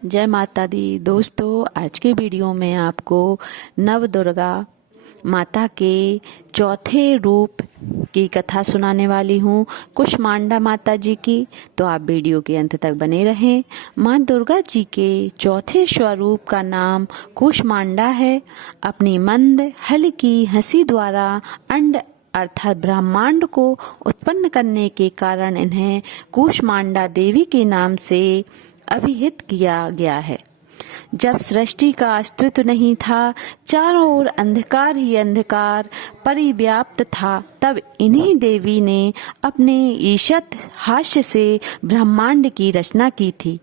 जय माता दी। दोस्तों, आज के वीडियो में आपको नव दुर्गा माता के चौथे रूप की कथा सुनाने वाली हूँ, कुष्मांडा माता जी की। तो आप वीडियो के अंत तक बने रहें। माँ दुर्गा जी के चौथे स्वरूप का नाम कुष्मांडा है। अपनी मंद हल्की हंसी द्वारा अंड अर्थात ब्रह्मांड को उत्पन्न करने के कारण इन्हें कुष्मांडा देवी के नाम से अभिहित किया गया है। जब सृष्टि का अस्तित्व नहीं था, चारों ओर अंधकार ही अंधकार परिव्याप्त था, तब इन्हीं देवी ने अपने ईशत हास्य से ब्रह्मांड की रचना की थी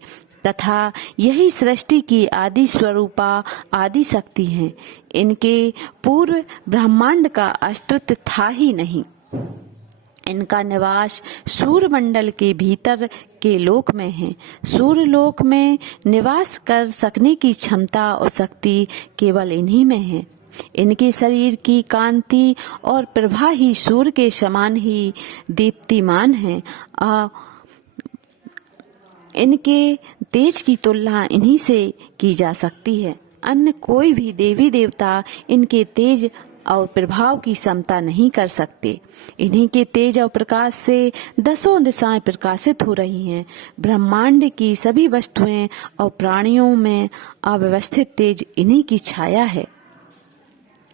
तथा यही सृष्टि की आदि स्वरूपा आदि शक्ति हैं। इनके पूर्व ब्रह्मांड का अस्तित्व था ही नहीं। इनका निवास सूर्यमंडल के भीतर के लोक में है। सूर्य लोक में निवास कर सकने की क्षमता और शक्ति केवल इन्हीं में है। इनके शरीर की कांति और प्रभा ही सूर्य के समान ही दीप्तिमान है। इनके तेज की तुलना इन्हीं से की जा सकती है। अन्य कोई भी देवी देवता इनके तेज और प्रभाव की समता नहीं कर सकते। इन्हीं के तेज और प्रकाश से दसों दिशाएं प्रकाशित हो रही हैं। ब्रह्मांड की सभी वस्तुएं और प्राणियों में अव्यवस्थित तेज इन्हीं की छाया है।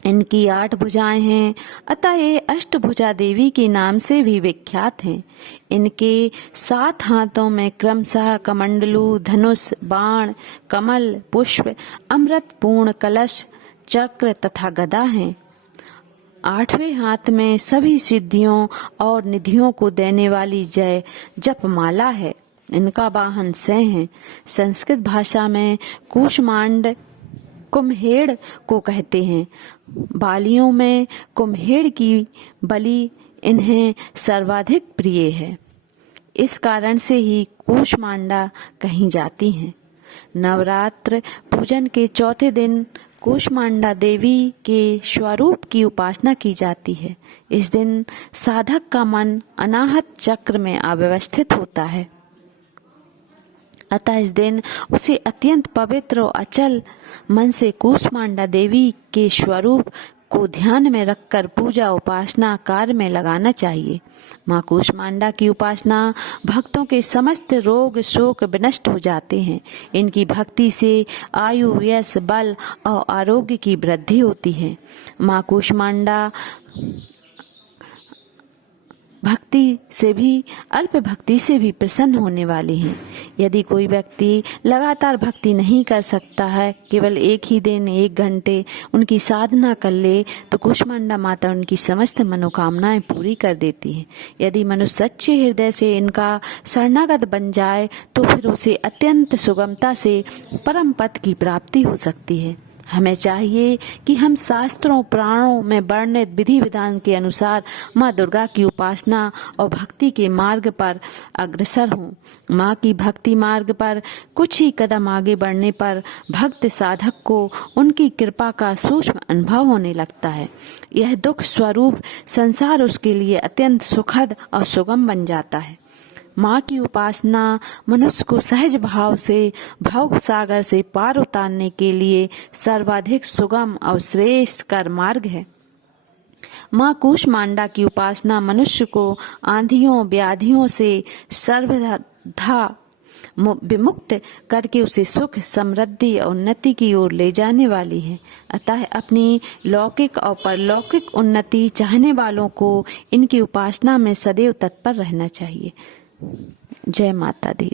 इनकी 8 भुजाएं हैं, अतः ये अष्टभुजा देवी के नाम से भी विख्यात हैं। इनके 7 हाथों में क्रमशः कमंडलू, धनुष, बाण, कमल, पुष्प, अमृतपूर्ण कलश, चक्र तथा गदा हैं। 8वें हाथ में सभी सिद्धियों और निधियों को देने वाली जय जपमाला है। इनका वाहन सिंह है। संस्कृत भाषा में कुष्मांड कुम्हेड़ को कहते हैं। बालियों में कुम्हेड़ की बलि इन्हें सर्वाधिक प्रिय है। इस कारण से ही कुष्मांडा कही जाती हैं। नवरात्र पूजन के चौथे दिन कुष्मांडा देवी के स्वरूप की उपासना की जाती है। इस दिन साधक का मन अनाहत चक्र में अव्यवस्थित होता है, अतः इस दिन उसे अत्यंत पवित्र और अचल मन से कुष्मांडा देवी के स्वरूप को ध्यान में रखकर पूजा उपासना कार्य में लगाना चाहिए। माँ कुष्मांडा की उपासना भक्तों के समस्त रोग शोक विनष्ट हो जाते हैं। इनकी भक्ति से आयु, यश, बल और आरोग्य की वृद्धि होती है। माँ कुष्मांडा भक्ति से भी अल्प भक्ति से भी प्रसन्न होने वाली हैं। यदि कोई व्यक्ति लगातार भक्ति नहीं कर सकता है, केवल एक ही दिन 1 घंटे उनकी साधना कर ले, तो कुष्मांडा माता उनकी समस्त मनोकामनाएं पूरी कर देती हैं। यदि मनुष्य सच्चे हृदय से इनका शरणागत बन जाए तो फिर उसे अत्यंत सुगमता से परम पद की प्राप्ति हो सकती है। हमें चाहिए कि हम शास्त्रों पुराणों में वर्णित विधि विधान के अनुसार माँ दुर्गा की उपासना और भक्ति के मार्ग पर अग्रसर हों। माँ की भक्ति मार्ग पर कुछ ही कदम आगे बढ़ने पर भक्त साधक को उनकी कृपा का सूक्ष्म अनुभव होने लगता है। यह दुख स्वरूप संसार उसके लिए अत्यंत सुखद और सुगम बन जाता है। माँ की उपासना मनुष्य को सहज भाव से भव सागर से पार उतारने के लिए सर्वाधिक सुगम और श्रेष्ठ कर मार्ग है। माँ कुष्मांडा की उपासना मनुष्य को आंधियों व्याधियों से सर्वथा विमुक्त करके उसे सुख, समृद्धि और उन्नति की ओर ले जाने वाली है। अतः अपनी लौकिक और परलौकिक उन्नति चाहने वालों को इनकी उपासना में सदैव तत्पर रहना चाहिए। जय माता दी।